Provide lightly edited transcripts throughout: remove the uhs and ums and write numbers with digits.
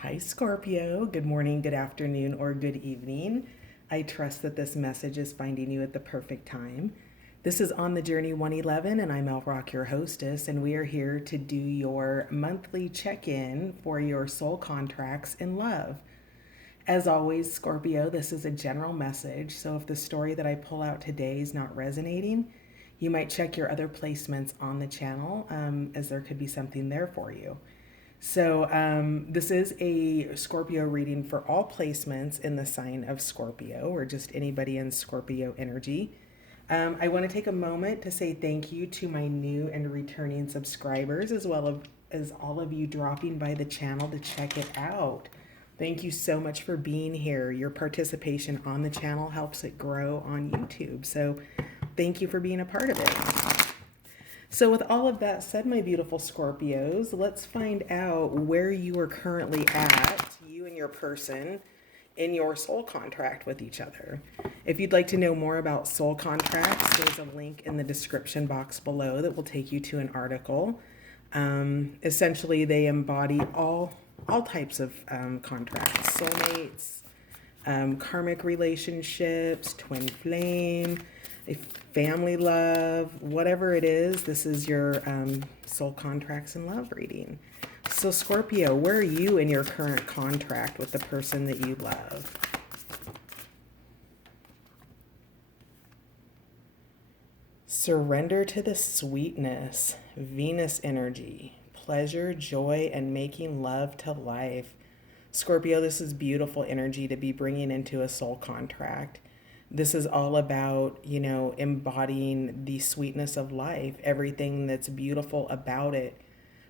Hi, Scorpio. Good morning, good afternoon, or good evening. I trust that this message is finding you at the perfect time. This is On the Journey 111, and I'm El Rock, your hostess, and we are here to do your monthly check in for your soul contracts in love. As always, Scorpio, this is a general message, so if the story that I pull out today is not resonating, you might check your other placements on the channel, as there could be something there for you. So, this is a Scorpio reading for all placements in the sign of Scorpio or just anybody in Scorpio energy. I want to take a moment to say thank you to my new and returning subscribers, as well as all of you dropping by the channel to check it out. Thank you so much for being here. Your participation on the channel helps it grow on YouTube. So, thank you for being a part of it. So, with all of that said, my beautiful Scorpios, let's find out where you are currently at, you and your person, in your soul contract with each other. If you'd like to know more about soul contracts, there's a link in the description box below that will take you to an article. Essentially, they embody all types of contracts: soulmates, karmic relationships, twin flame, a family love, whatever it is. This is your soul contracts and love reading. So, Scorpio, where are you in your current contract with the person that you love? Surrender to the sweetness, Venus energy, pleasure, joy, and making love to life. Scorpio, this is beautiful energy to be bringing into a soul contract. This is all about, embodying the sweetness of life, everything that's beautiful about it.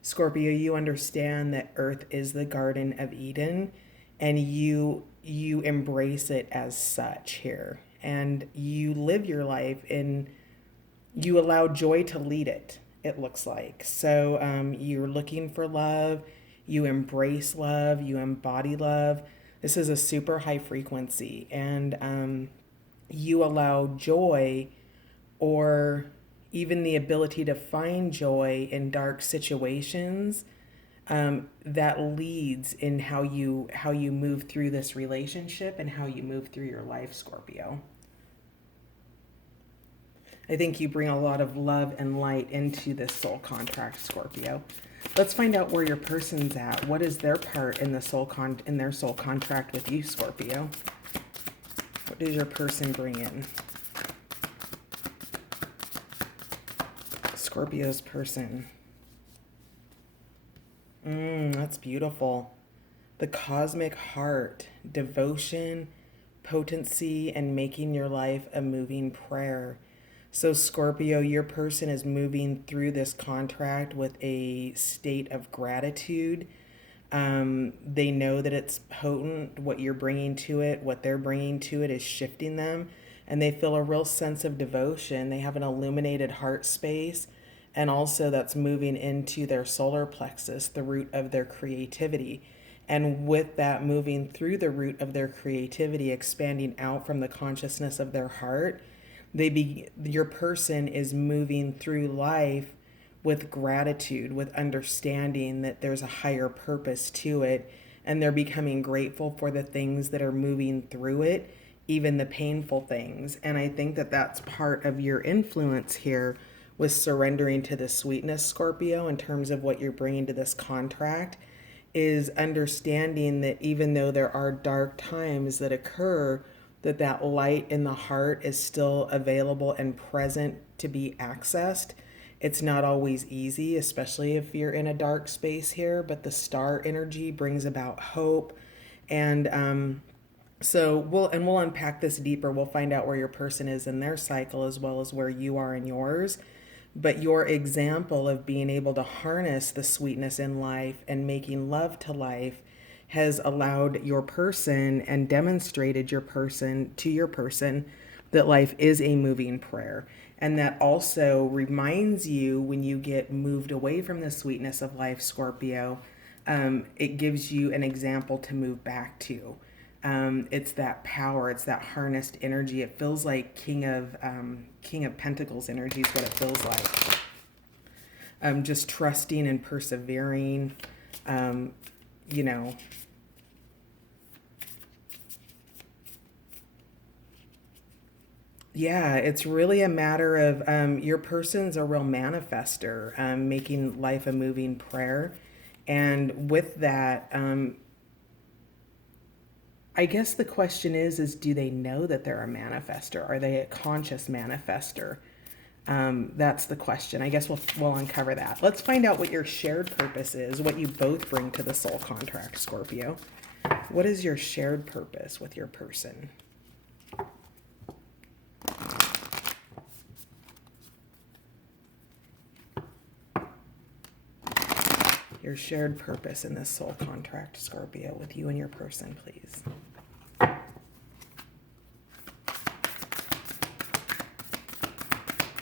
Scorpio, you understand that Earth is the Garden of Eden, and you embrace it as such here. And you live your life and you allow joy to lead it, it looks like. So you're looking for love, you embrace love, you embody love. This is a super high frequency, and you allow joy, or even the ability to find joy in dark situations, that leads in how you move through this relationship and how you move through your life, Scorpio. I think you bring a lot of love and light into this soul contract, Scorpio. Let's find out where your person's at. What is their part in their soul contract with you, Scorpio? What does your person bring in? Scorpio's person. That's beautiful. The cosmic heart, devotion, potency, and making your life a moving prayer. So, Scorpio, your person is moving through this contract with a state of gratitude. They know that it's potent, what you're bringing to it, what they're bringing to it is shifting them, and they feel a real sense of devotion. They have an illuminated heart space, and also that's moving into their solar plexus, the root of their creativity. And with that moving through the root of their creativity, expanding out from the consciousness of their heart, your person is moving through life with gratitude, with understanding that there's a higher purpose to it, and they're becoming grateful for the things that are moving through it, even the painful things. And I think that that's part of your influence here with surrendering to the sweetness, Scorpio, in terms of what you're bringing to this contract, is understanding that even though there are dark times that occur, that light in the heart is still available and present to be accessed. It's not always easy, especially if you're in a dark space here, but the star energy brings about hope. And so we'll unpack this deeper. We'll find out where your person is in their cycle as well as where you are in yours. But your example of being able to harness the sweetness in life and making love to life has allowed your person and demonstrated your person that life is a moving prayer. And that also reminds you, when you get moved away from the sweetness of life, Scorpio, it gives you an example to move back to. It's that power, it's that harnessed energy. It feels like King of Pentacles energy is what it feels like. Just trusting and persevering, you know, Yeah, it's really a matter of your person's a real manifester, making life a moving prayer. And with that, I guess the question is do they know that they're a manifester? Are they a conscious manifester? That's the question. I guess we'll uncover that. Let's find out what your shared purpose is, what you both bring to the soul contract, Scorpio. What is your shared purpose with your person? Your shared purpose in this soul contract, Scorpio, with you and your person, please.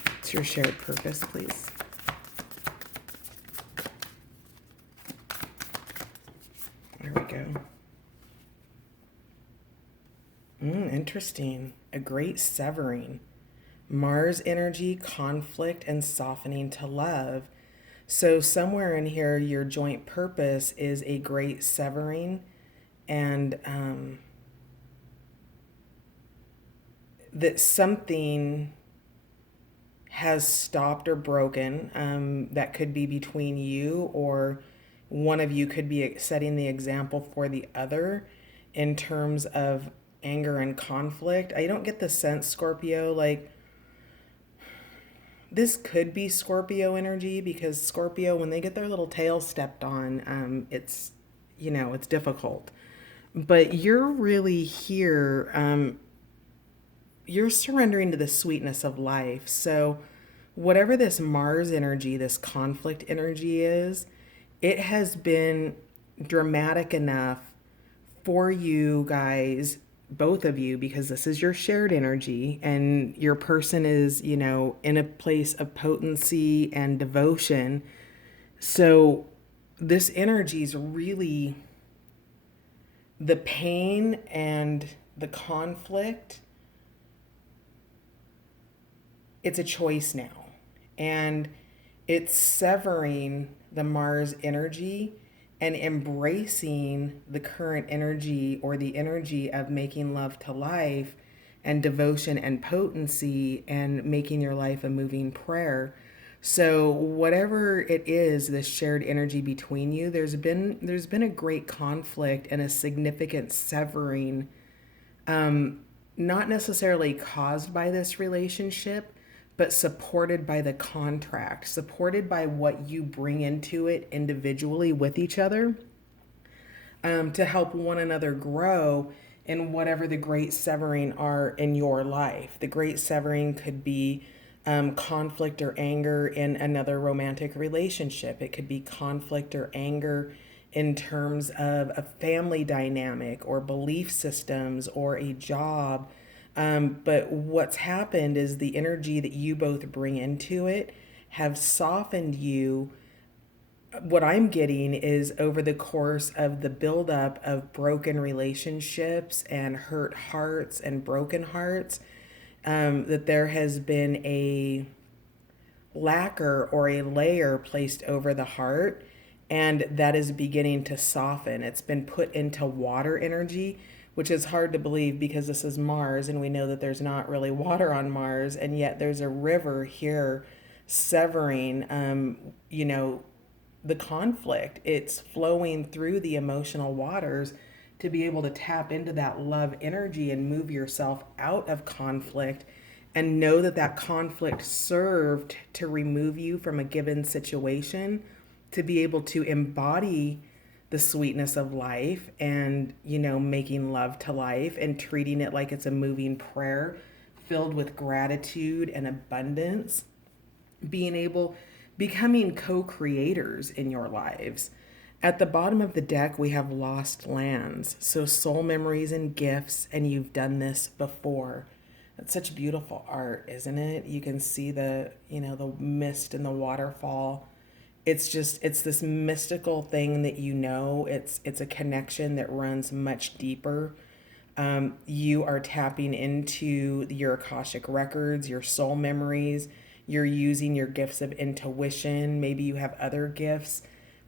What's your shared purpose, please? There we go. Interesting. A great severing. Mars energy, conflict, and softening to love. So, somewhere in here, your joint purpose is a great severing, and that something has stopped or broken. That could be between you, or one of you could be setting the example for the other in terms of anger and conflict. I don't get the sense, Scorpio, like this could be Scorpio energy, because Scorpio, when they get their little tail stepped on, it's difficult. But you're really here. You're surrendering to the sweetness of life. So, whatever this Mars energy, this conflict energy is, it has been dramatic enough for you guys, both of you, because this is your shared energy and your person is, in a place of potency and devotion. So, this energy is really the pain and the conflict. It's a choice now. And it's severing the Mars energy and embracing the current energy, or the energy of making love to life and devotion and potency and making your life a moving prayer. So whatever it is, this shared energy between you, there's been a great conflict and a significant severing, not necessarily caused by this relationship, but supported by the contract, supported by what you bring into it individually with each other, to help one another grow in whatever the great severing are in your life. The great severing could be conflict or anger in another romantic relationship. It could be conflict or anger in terms of a family dynamic or belief systems or a job. But what's happened is the energy that you both bring into it have softened you. What I'm getting is, over the course of the buildup of broken relationships and hurt hearts and broken hearts, that there has been a lacquer or a layer placed over the heart, and that is beginning to soften. It's been put into water energy, which is hard to believe because this is Mars and we know that there's not really water on Mars, and yet there's a river here severing, the conflict. It's flowing through the emotional waters to be able to tap into that love energy and move yourself out of conflict, and know that that conflict served to remove you from a given situation, to be able to embody the sweetness of life and, making love to life and treating it like it's a moving prayer filled with gratitude and abundance, becoming co-creators in your lives. At the bottom of the deck, we have lost lands. So soul memories and gifts, and you've done this before. That's such beautiful art, isn't it? You can see the mist and the waterfall. It's this mystical thing that it's a connection that runs much deeper. You are tapping into your Akashic records, your soul memories. You're using your gifts of intuition. Maybe you have other gifts.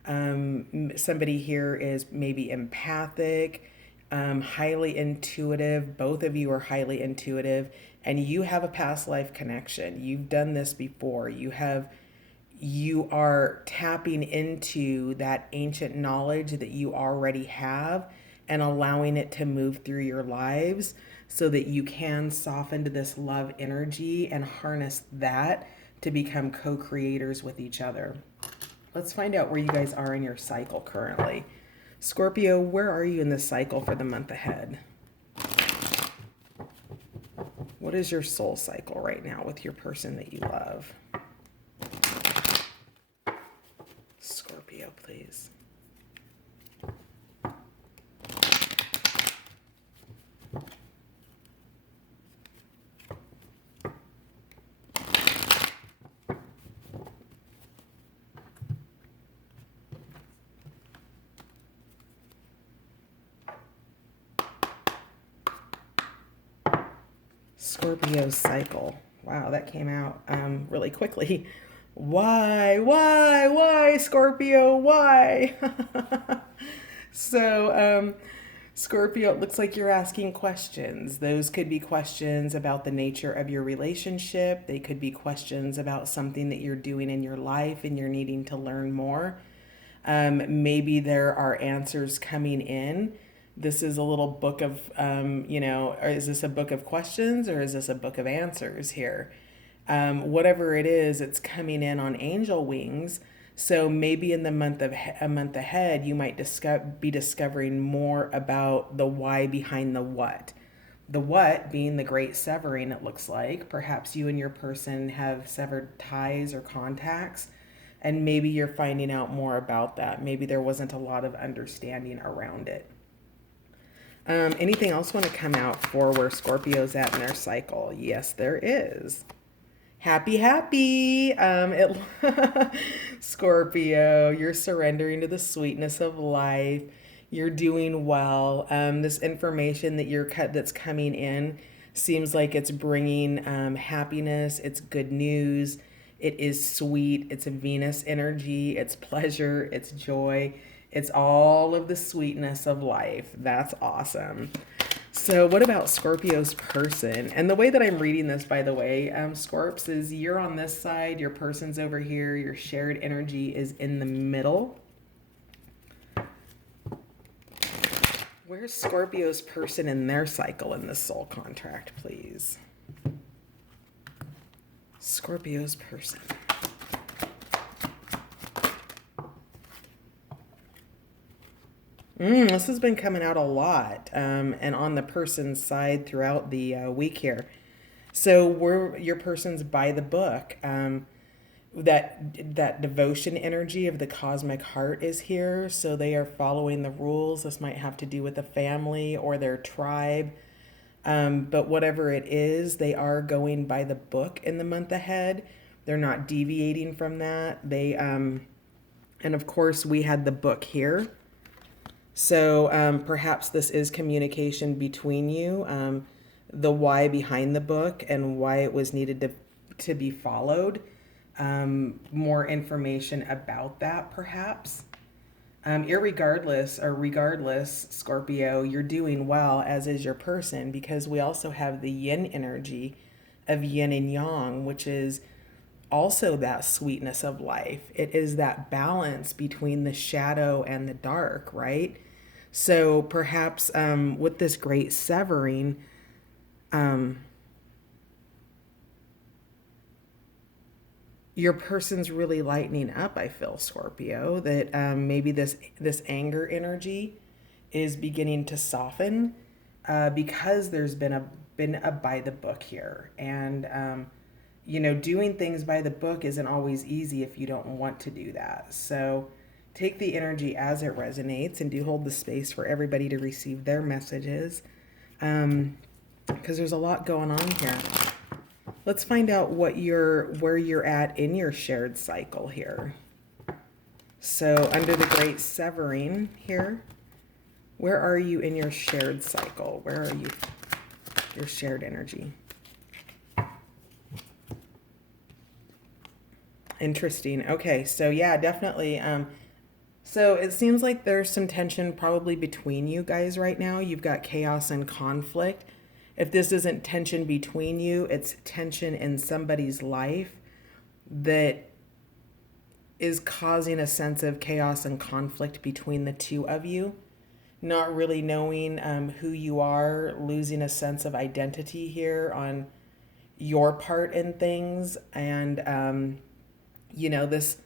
Somebody here is maybe empathic, highly intuitive. Both of you are highly intuitive, and you have a past life connection. You've done this before. You are tapping into that ancient knowledge that you already have and allowing it to move through your lives so that you can soften to this love energy and harness that to become co-creators with each other. Let's find out where you guys are in your cycle currently. Scorpio, where are you in this cycle for the month ahead? What is your soul cycle right now with your person that you love? Scorpio, please. Scorpio cycle. Wow, that came out really quickly. Why, Scorpio, why? So, Scorpio, it looks like you're asking questions. Those could be questions about the nature of your relationship. They could be questions about something that you're doing in your life and you're needing to learn more. Maybe there are answers coming in. This is a little book of, or is this a book of questions or is this a book of answers here? Whatever it is, it's coming in on angel wings. So maybe in a month ahead, you might be discovering more about the why behind the what. The what being the great severing, it looks like. Perhaps you and your person have severed ties or contacts, and maybe you're finding out more about that. Maybe there wasn't a lot of understanding around it. Anything else want to come out for where Scorpio's at in their cycle? Yes, there is. Happy. Scorpio, you're surrendering to the sweetness of life. You're doing well. This information that's coming in seems like it's bringing happiness. It's good news. It is sweet. It's a Venus energy. It's pleasure. It's joy. It's all of the sweetness of life. That's awesome. So what about Scorpio's person? And the way that I'm reading this, by the way, Scorps, is you're on this side, your person's over here, your shared energy is in the middle. Where's Scorpio's person in their cycle in this soul contract, please? Scorpio's person. This has been coming out a lot, and on the person's side throughout the week here. So your person's by the book. That devotion energy of the cosmic heart is here. So they are following the rules. This might have to do with a family or their tribe. But whatever it is, they are going by the book in the month ahead. They're not deviating from that. And of course, we had the book here. So perhaps this is communication between you, the why behind the book and why it was needed to be followed. More information about that, perhaps. Regardless, Scorpio, you're doing well, as is your person, because we also have the yin energy of yin and yang, which is also that sweetness of life. It is that balance between the shadow and the dark, right? So perhaps with this great severing, your person's really lightening up, I feel, Scorpio, that maybe this anger energy is beginning to soften because there's been a by the book here. And, doing things by the book isn't always easy if you don't want to do that. So take the energy as it resonates and do hold the space for everybody to receive their messages because there's a lot going on here. Let's find out where you're at in your shared cycle here. So under the great severing here, where are you in your shared cycle? Where are you? Your shared energy. Interesting. Okay, so yeah, definitely. So it seems like there's some tension probably between you guys right now. You've got chaos and conflict. if this isn't tension between you, it's tension in somebody's life that is causing a sense of chaos and conflict between the two of you. Not really knowing who you are, losing a sense of identity here on your part in things. And, this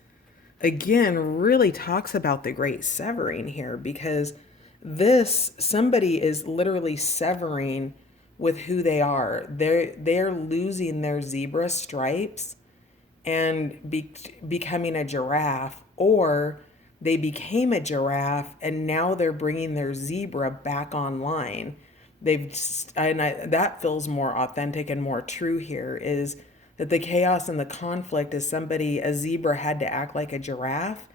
again really talks about the great severing here, because somebody is literally severing with who they are. They're losing their zebra stripes and becoming a giraffe, or they became a giraffe and now they're bringing their zebra back online. That feels more authentic and more true here, is that the chaos and the conflict is a zebra had to act like a giraffe,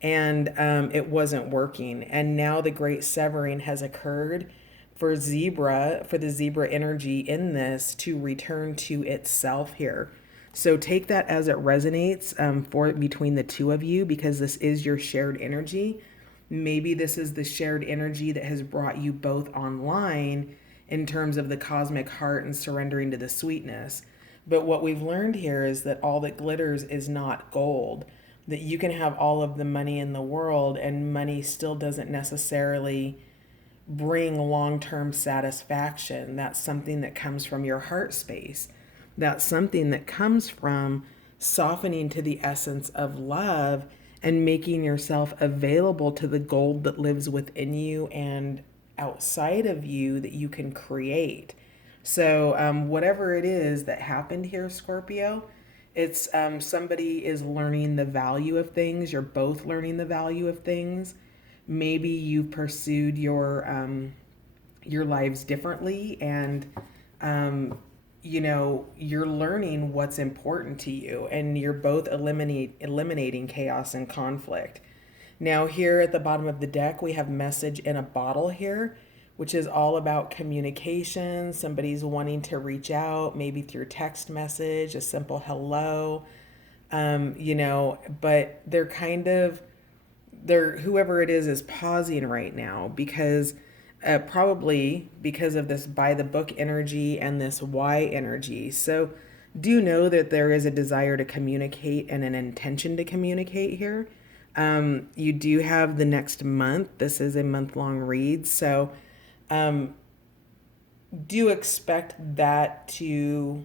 and it wasn't working. And now the great severing has occurred for the zebra energy in this to return to itself here. So take that as it resonates between the two of you, because this is your shared energy. Maybe this is the shared energy that has brought you both online in terms of the cosmic heart and surrendering to the sweetness. But what we've learned here is that all that glitters is not gold, that you can have all of the money in the world and money still doesn't necessarily bring long-term satisfaction. That's something that comes from your heart space. That's something that comes from softening to the essence of love and making yourself available to the gold that lives within you and outside of you that you can create. So whatever it is that happened here, Scorpio, it's somebody is learning the value of things. You're both learning the value of things. Maybe you've pursued your lives differently, and you're learning what's important to you, and you're both eliminating chaos and conflict. Now here at the bottom of the deck, we have message in a bottle here, which is all about communication. Somebody's wanting to reach out, maybe through text message, a simple hello, but whoever it is pausing right now because probably because of this by the book energy and this Y energy. So do know that there is a desire to communicate and an intention to communicate here. You do have the next month. This is a month-long read. So do expect that to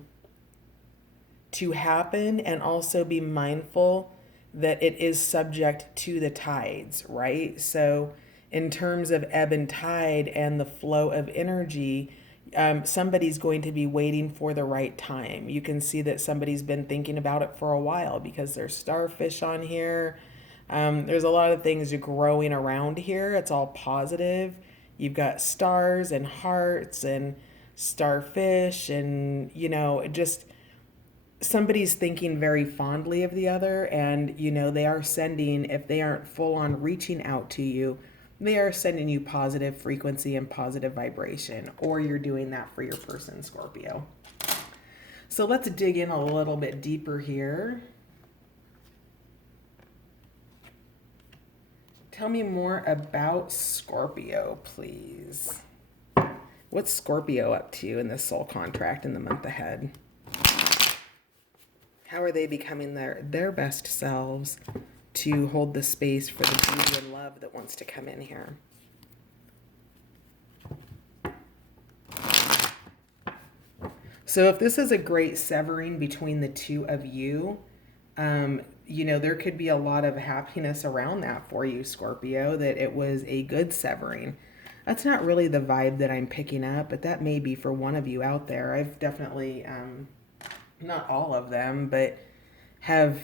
happen, and also be mindful that it is subject to the tides, right? So in terms of ebb and tide and the flow of energy, somebody's going to be waiting for the right time. You can see that somebody's been thinking about it for a while because there's starfish on here. There's a lot of things growing around here. It's all positive. You've got stars and hearts and starfish, and just somebody's thinking very fondly of the other, and they are sending, if they aren't full on reaching out to you, they are sending you positive frequency and positive vibration, or you're doing that for your person, Scorpio. So let's dig in a little bit deeper here. Tell me more about Scorpio, please. What's Scorpio up to in this soul contract in the month ahead? How are they becoming their best selves to hold the space for the beauty and love that wants to come in here? So if this is a great severing between the two of you, there could be a lot of happiness around that for you, Scorpio, that it was a good severing. That's not really the vibe that I'm picking up, but that may be for one of you out there. I've definitely, not all of them, but have,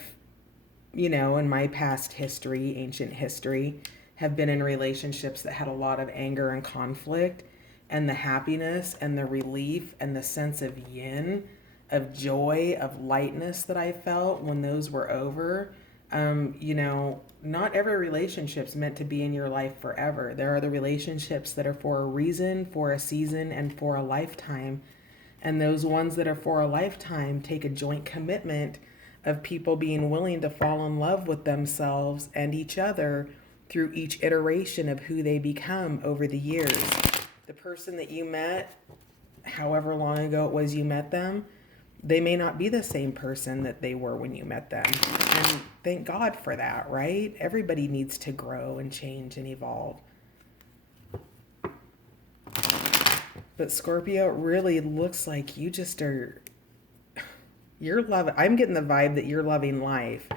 in my past history, ancient history, have been in relationships that had a lot of anger and conflict, and the happiness and the relief and the sense of yin, of joy, of lightness that I felt when those were over. Not every relationship's meant to be in your life forever. There are the relationships that are for a reason, for a season, and for a lifetime. And those ones that are for a lifetime take a joint commitment of people being willing to fall in love with themselves and each other through each iteration of who they become over the years. The person that you met however long ago it was you met them, they may not be the same person that they were when you met them. And thank God for that, right? Everybody needs to grow and change and evolve. But Scorpio, it really looks like you just are, you're loving, I'm getting the vibe that you're loving life.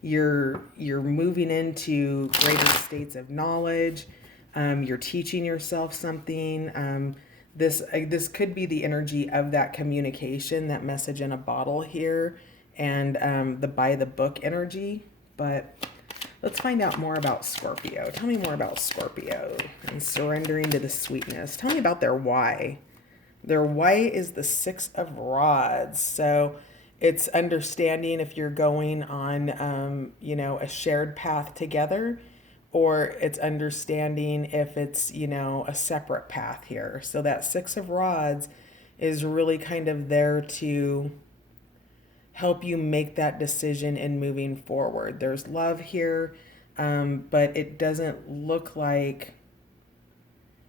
You're moving into greater states of knowledge. You're teaching yourself something. This could be the energy of that communication, that message in a bottle here, and the by the book energy. But let's find out more about Scorpio. Tell me more about Scorpio and surrendering to the sweetness. Tell me about their why. Their why is the Six of Rods. So it's understanding if you're going on, a shared path together, or it's understanding if it's, a separate path here. So that Six of Rods is really kind of there to help you make that decision in moving forward. There's love here, but it doesn't look like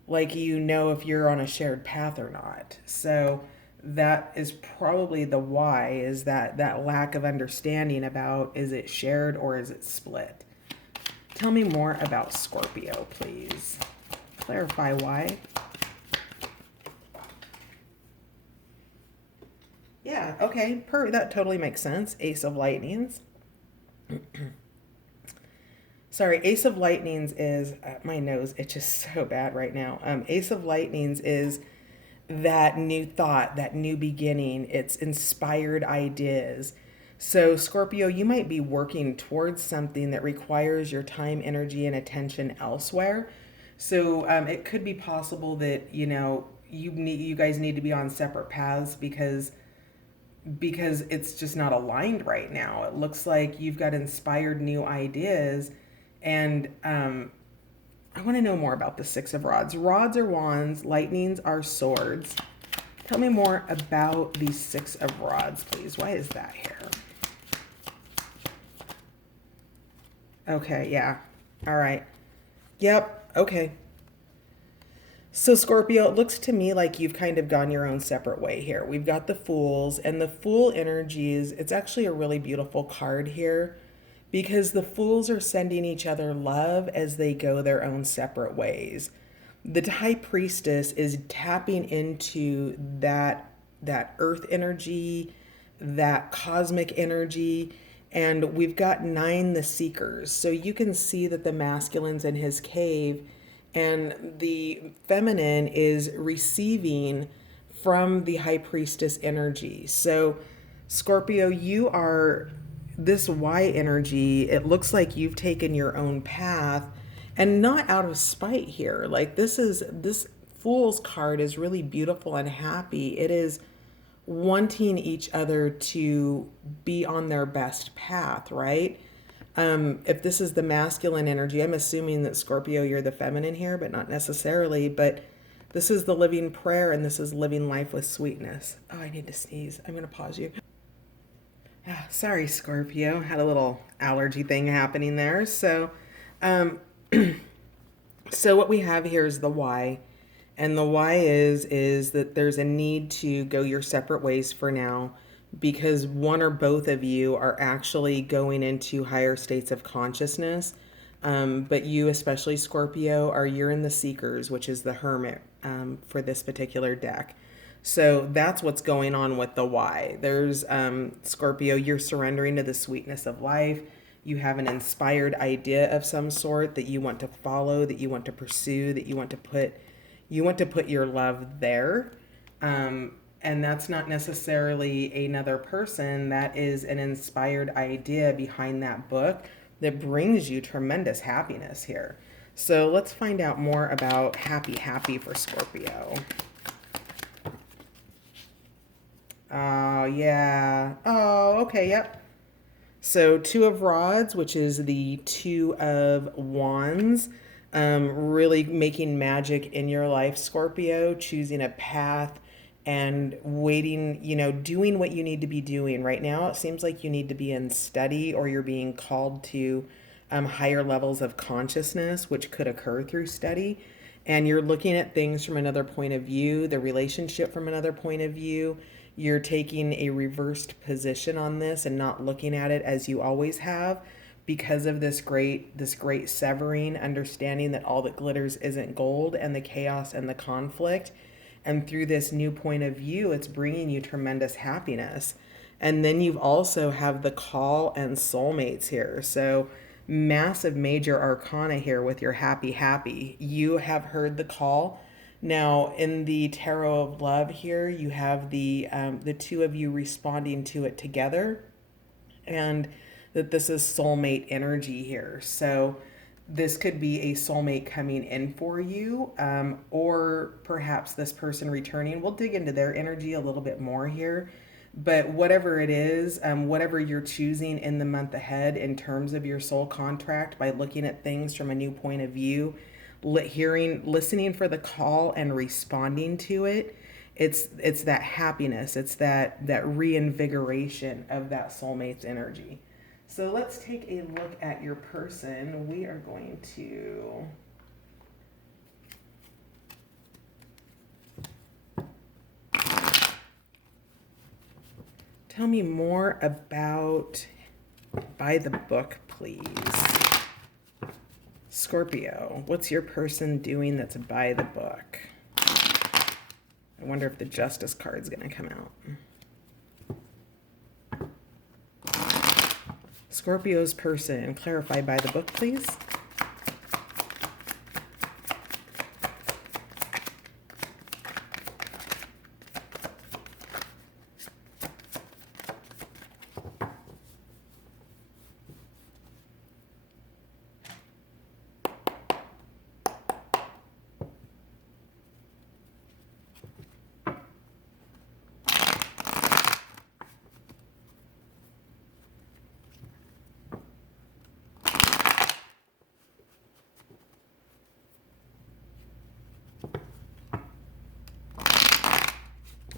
if you're on a shared path or not. So that is probably the why, is that lack of understanding about, is it shared or is it split? Tell me more about Scorpio, please. Clarify why. Yeah, okay, that totally makes sense. Ace of Lightnings. Sorry, Ace of Lightnings is, my nose itches so bad right now. Ace of Lightnings is that new thought, that new beginning. It's inspired ideas. So Scorpio, you might be working towards something that requires your time, energy, and attention elsewhere. So it could be possible that, you guys need to be on separate paths because it's just not aligned right now. It looks like you've got inspired new ideas, and I want to know more about the Six of Rods. Rods are wands, lightnings are swords. Tell me more about the Six of Rods, please. Why is that here? Okay, yeah. All right. Yep, okay. So Scorpio, it looks to me like you've kind of gone your own separate way here. We've got the Fools, and the Fool energies, it's actually a really beautiful card here, because the Fools are sending each other love as they go their own separate ways. The High Priestess is tapping into that earth energy, that cosmic energy, and we've got 9, the Seekers. So you can see that the masculine's in his cave, and the feminine is receiving from the High Priestess energy. So Scorpio, you are this Y energy. It looks like you've taken your own path, and not out of spite here. Like this Fool's card is really beautiful and happy. It is wanting each other to be on their best path, right? If this is the masculine energy, I'm assuming that Scorpio, you're the feminine here, but not necessarily. But this is the living prayer, and this is living life with sweetness. Oh, I need to sneeze. I'm going to pause you. Sorry, Scorpio. Had a little allergy thing happening there. So, so what we have here is the why. And the why is that there's a need to go your separate ways for now, because one or both of you are actually going into higher states of consciousness. But you, especially Scorpio, you're in the Seekers, which is the Hermit for this particular deck. So that's what's going on with the why. There's Scorpio, you're surrendering to the sweetness of life. You have an inspired idea of some sort that you want to follow, that you want to pursue, that you want to put your love there. And that's not necessarily another person. That is an inspired idea behind that book that brings you tremendous happiness here. So let's find out more about happy for Scorpio. Oh, yeah. Oh, okay, yep. So Two of Rods, which is the Two of Wands, really making magic in your life, Scorpio, choosing a path and waiting, doing what you need to be doing. Right now, it seems like you need to be in study, or you're being called to higher levels of consciousness, which could occur through study. and you're looking at things from another point of view, the relationship from another point of view. You're taking a reversed position on this and not looking at it as you always have, because of this great severing, understanding that all that glitters isn't gold, and the chaos and the conflict. And through this new point of view, it's bringing you tremendous happiness. And then you've also have the call and soulmates here. So massive major arcana here with your happy. You have heard the call. Now in the tarot of love here, you have the two of you responding to it together, and that this is soulmate energy here. So this could be a soulmate coming in for you, or perhaps this person returning. We'll dig into their energy a little bit more here. But whatever it is, whatever you're choosing in the month ahead in terms of your soul contract, by looking at things from a new point of view, listening for the call and responding to it, it's that happiness, it's that reinvigoration of that soulmate's energy. So let's take a look at your person. We are going to tell me more about by the book, please. Scorpio, what's your person doing that's by the book? I wonder if the Justice card's going to come out. Scorpio's person, clarify by the book, please.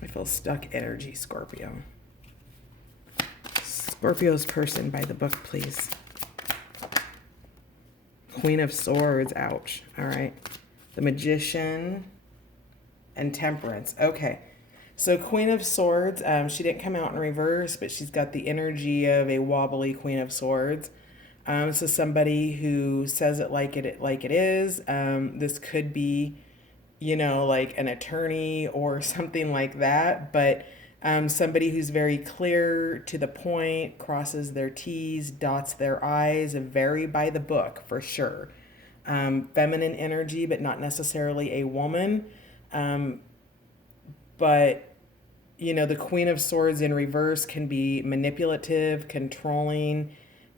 I feel stuck energy, Scorpio. Scorpio's person by the book, please. Queen of Swords, ouch. All right. The Magician and Temperance. Okay. So Queen of Swords, she didn't come out in reverse, but she's got the energy of a wobbly Queen of Swords. So somebody who says it like it is. This could be, like an attorney or something like that, but somebody who's very clear, to the point, crosses their T's, dots their I's, very by the book for sure. Feminine energy, but not necessarily a woman. But the Queen of Swords in reverse can be manipulative, controlling,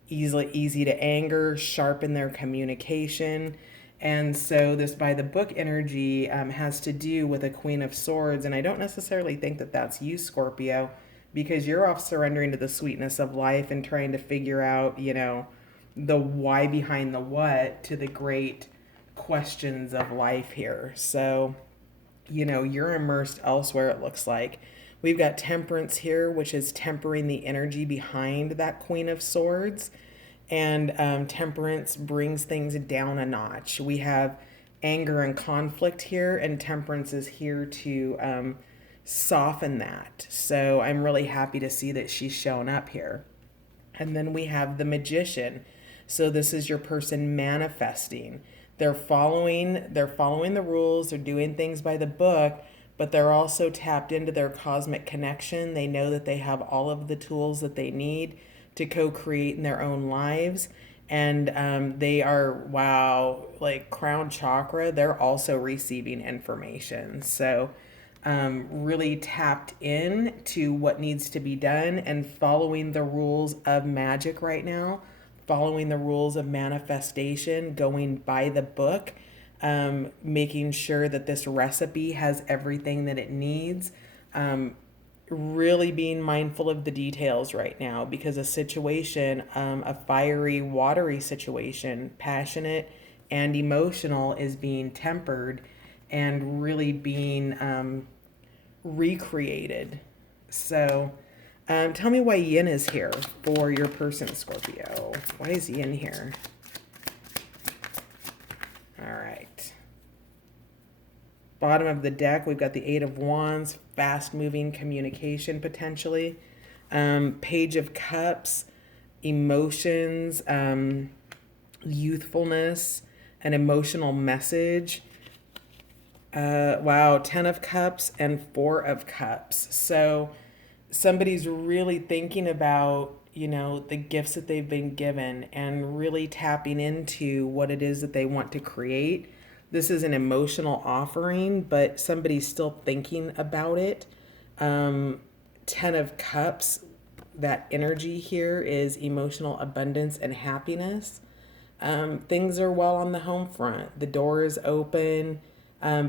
easy to anger, sharp in their communication. And so this by the book energy has to do with a Queen of Swords. And I don't necessarily think that that's you, Scorpio, because you're off surrendering to the sweetness of life and trying to figure out, the why behind the what to the great questions of life here. So, you're immersed elsewhere, it looks like. We've got Temperance here, which is tempering the energy behind that Queen of Swords. And Temperance brings things down a notch. We have anger and conflict here, and Temperance is here to soften that. So I'm really happy to see that she's shown up here. And then we have the Magician. So this is your person manifesting. They're following the rules, they're doing things by the book, but they're also tapped into their cosmic connection. They know that they have all of the tools that they need to co-create in their own lives. And they are, like crown chakra, they're also receiving information. So really tapped in to what needs to be done and following the rules of magic right now, following the rules of manifestation, going by the book, making sure that this recipe has everything that it needs. Really being mindful of the details right now, because a situation, a fiery, watery situation, passionate and emotional, is being tempered and really being recreated. So tell me why Yin is here for your person, Scorpio. Why is Yin here? All right. Bottom of the deck, we've got the Eight of Wands, fast-moving communication potentially. Page of Cups, emotions, youthfulness, an emotional message. Wow, 10 of Cups and 4 of Cups. So somebody's really thinking about, you know, the gifts that they've been given and really tapping into what it is that they want to create. This is an emotional offering, but somebody's still thinking about it. 10 of Cups, that energy here is emotional abundance and happiness. Things are well on the home front. The door is open.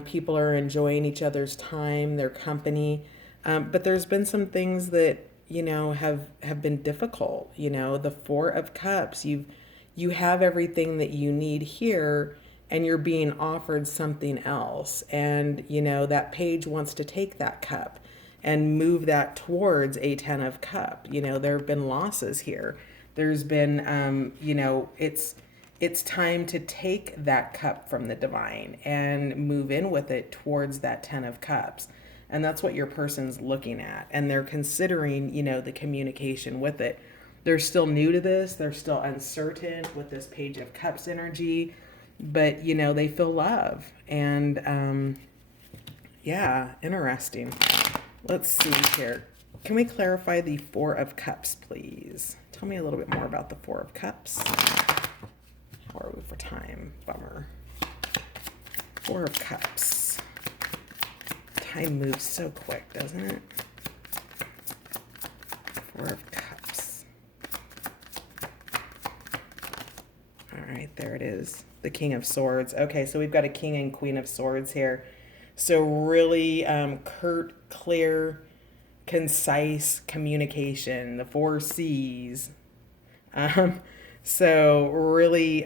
People are enjoying each other's time, their company. But there's been some things that, you know, have been difficult. You know, the 4 of Cups, you have everything that you need here, and you're being offered something else. And, you know, that page wants to take that cup and move that towards a 10 of Cup. You know, there have been losses here. There's been, you know, it's time to take that cup from the divine and move in with it towards that 10 of Cups. And that's what your person's looking at. And they're considering, you know, the communication with it. They're still new to this. They're still uncertain with this Page of Cups energy. But, you know, they feel love. And, yeah, interesting. Let's see here. Can we clarify the 4 of Cups, please? Tell me a little bit more about the 4 of Cups. How are we for time? Bummer. 4 of Cups. Time moves so quick, doesn't it? 4 of Cups. All right, there it is. The King of Swords. Okay, so we've got a King and Queen of Swords here. So really curt, clear, concise communication. The 4 C's. So really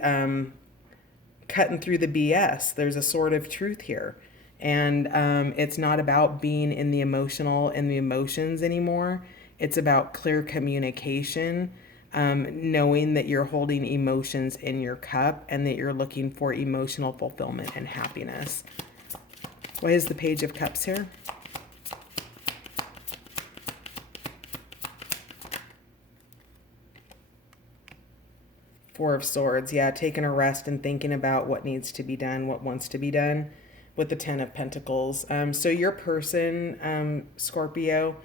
cutting through the BS. There's a sword of truth here. And it's not about being in the emotional and the emotions anymore. It's about clear communication, knowing that you're holding emotions in your cup and that you're looking for emotional fulfillment and happiness. Why is the Page of Cups here? Four of Swords. Yeah, taking a rest and thinking about what needs to be done, what wants to be done, with the 10 of Pentacles. So your person, Scorpio,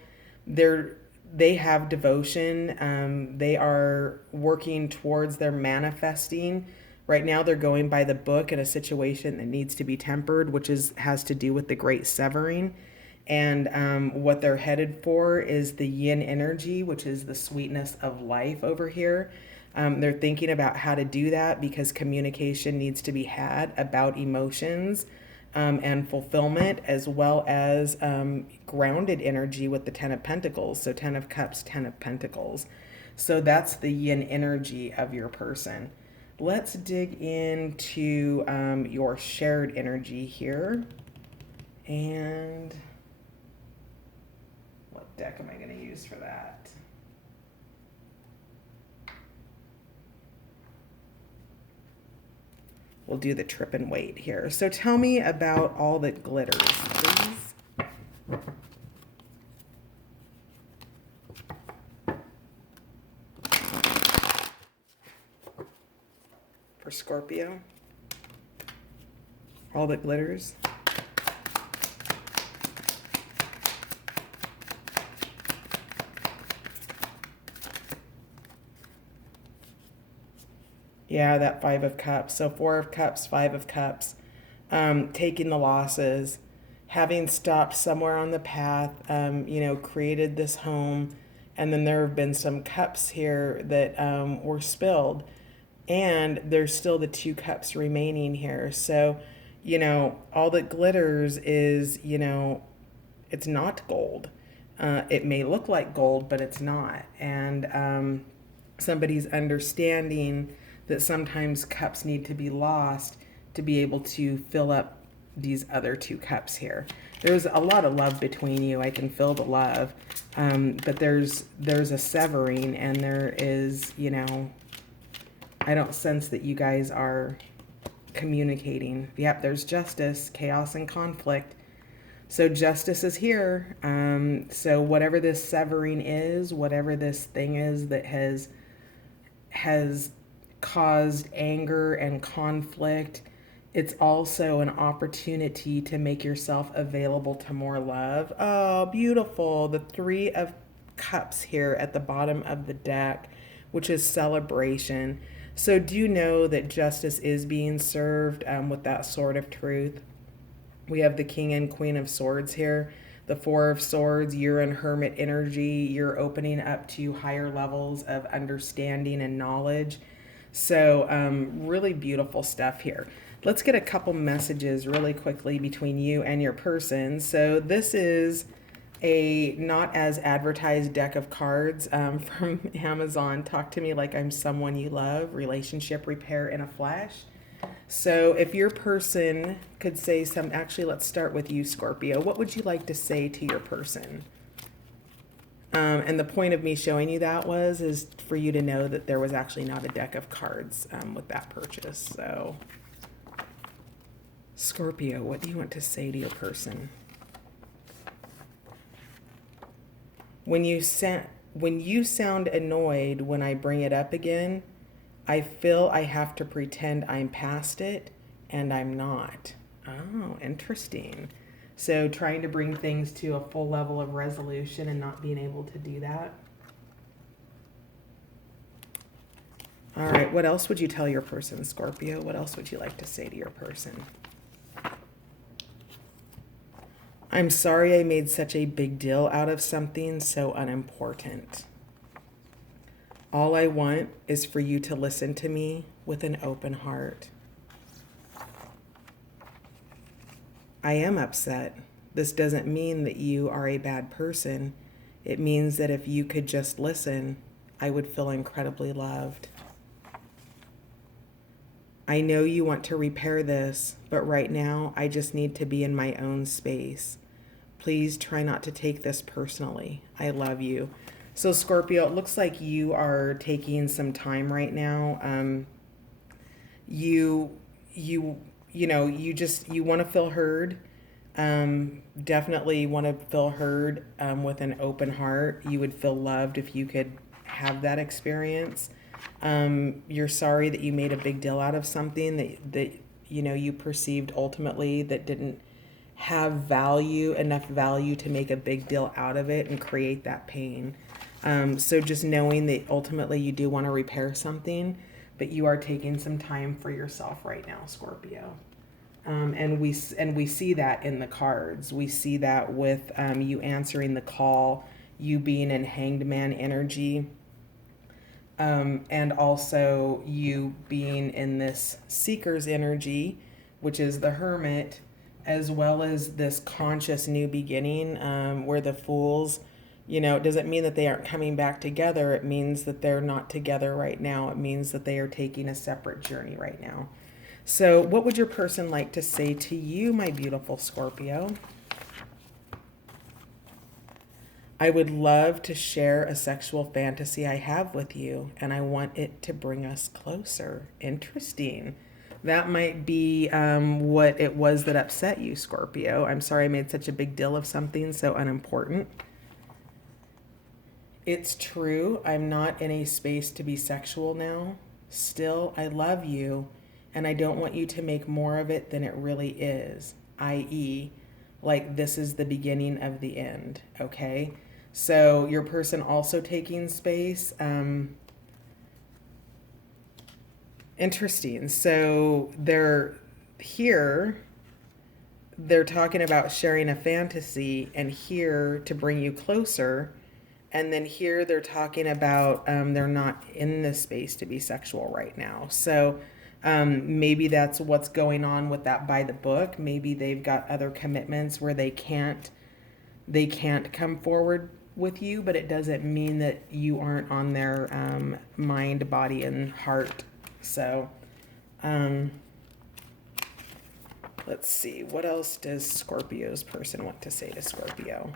they have devotion. They are working towards their manifesting. Right now they're going by the book in a situation that needs to be tempered, which has to do with the great severing. And what they're headed for is the yin energy, which is the sweetness of life over here. They're thinking about how to do that because communication needs to be had about emotions and fulfillment, as well as grounded energy with the 10 of Pentacles. So 10 of Cups, 10 of Pentacles. So that's the yin energy of your person. Let's dig into your shared energy here. And what deck am I going to use for that? We'll do the trip and wait here. So tell me about all that glitters, please. For Scorpio, all that glitters. Yeah, that 5 of Cups. So 4 of Cups, 5 of Cups, taking the losses, having stopped somewhere on the path, you know, created this home, and then there have been some cups here that were spilled, and there's still the 2 cups remaining here. So, you know, all that glitters is, you know, it's not gold. It may look like gold, but it's not. And somebody's understanding that sometimes cups need to be lost to be able to fill up these other 2 cups here. There's a lot of love between you. I can feel the love. But there's a severing, and there is, you know, I don't sense that you guys are communicating. Yep, there's justice, chaos, and conflict. So justice is here. So whatever this severing is, whatever this thing is that has caused anger and conflict, it's also an opportunity to make yourself available to more love. Oh, beautiful. The Three of Cups here at the bottom of the deck, which is celebration. So do you know that justice is being served with that sword of truth? We have the King and Queen of Swords here. The Four of Swords, you're in Hermit energy. You're opening up to higher levels of understanding and knowledge. So really beautiful stuff here. Let's get a couple messages really quickly between you and your person. So this is a not as advertised deck of cards from Amazon. Talk to me like I'm someone you love. Relationship repair in a flash. So if your person could say some, actually, let's start with you, Scorpio. What would you like to say to your person? And the point of me showing you that is for you to know that there was actually not a deck of cards with that purchase. So Scorpio, what do you want to say to your person? When you sound annoyed when I bring it up again, I feel I have to pretend I'm past it, and I'm not. Oh, interesting. So trying to bring things to a full level of resolution and not being able to do that. All right, what else would you tell your person, Scorpio? What else would you like to say to your person? I'm sorry I made such a big deal out of something so unimportant. All I want is for you to listen to me with an open heart. I am upset. This doesn't mean that you are a bad person. It means that if you could just listen, I would feel incredibly loved. I know you want to repair this, but right now I just need to be in my own space. Please try not to take this personally. I love you. So Scorpio, it looks like you are taking some time right now. You want to feel heard. Definitely want to feel heard with an open heart. You would feel loved if you could have that experience. You're sorry that you made a big deal out of something that you perceived ultimately that didn't have enough value to make a big deal out of it and create that pain. So just knowing that ultimately you do want to repair something, but you are taking some time for yourself right now, Scorpio. And we see that in the cards. We see that with you answering the call, you being in Hanged Man energy, and also you being in this Seeker's energy, which is the Hermit, as well as this conscious new beginning, where the Fools, it doesn't mean that they aren't coming back together. It means that they're not together right now. It means that they are taking a separate journey right now. So what would your person like to say to you, my beautiful Scorpio? I would love to share a sexual fantasy I have with you, and I want it to bring us closer. Interesting. That might be what it was that upset you, Scorpio. I'm sorry I made such a big deal of something so unimportant. It's true, I'm not in a space to be sexual now. Still, I love you, and I don't want you to make more of it than it really is, i.e., like this is the beginning of the end, okay? So your person also taking space. Interesting. So they're talking about sharing a fantasy, and here to bring you closer. And then here they're talking about they're not in this space to be sexual right now. So maybe that's what's going on with that by the book. Maybe they've got other commitments where they can't come forward with you, but it doesn't mean that you aren't on their mind, body, and heart. So let's see. What else does Scorpio's person want to say to Scorpio?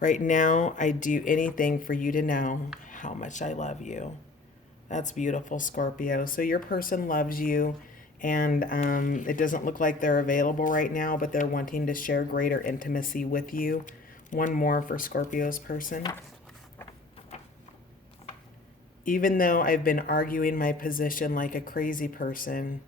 Right now, I do anything for you to know how much I love you. That's beautiful, Scorpio. So your person loves you. And it doesn't look like they're available right now, but they're wanting to share greater intimacy with you. One more for Scorpio's person. Even though I've been arguing my position like a crazy person,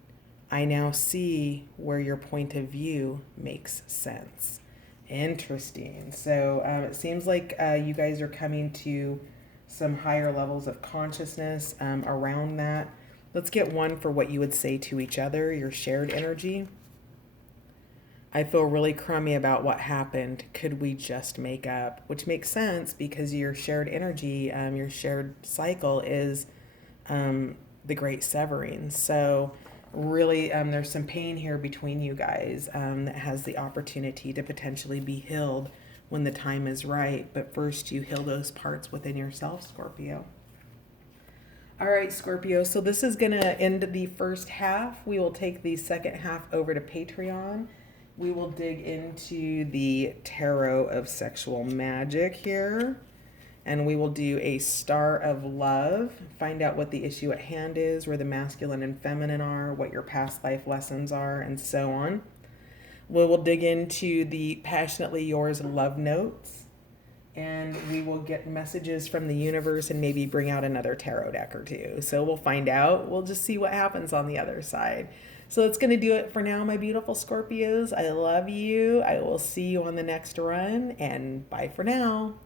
I now see where your point of view makes sense. Interesting. So it seems like you guys are coming to some higher levels of consciousness around that. Let's get one for what you would say to each other, your shared energy. I feel really crummy about what happened. Could we just make up? Which makes sense because your shared energy, your shared cycle is the great severing. So really there's some pain here between you guys that has the opportunity to potentially be healed when the time is right. But first you heal those parts within yourself, Scorpio. All right, Scorpio. So this is going to end the first half. We will take the second half over to Patreon. We will dig into the tarot of sexual magic here. And we will do a star of love, find out what the issue at hand is, where the masculine and feminine are, what your past life lessons are, and so on. We will dig into the passionately yours love notes. And we will get messages from the universe and maybe bring out another tarot deck or two. So we'll find out. We'll just see what happens on the other side. So that's going to do it for now, my beautiful Scorpios. I love you. I will see you on the next run. And bye for now.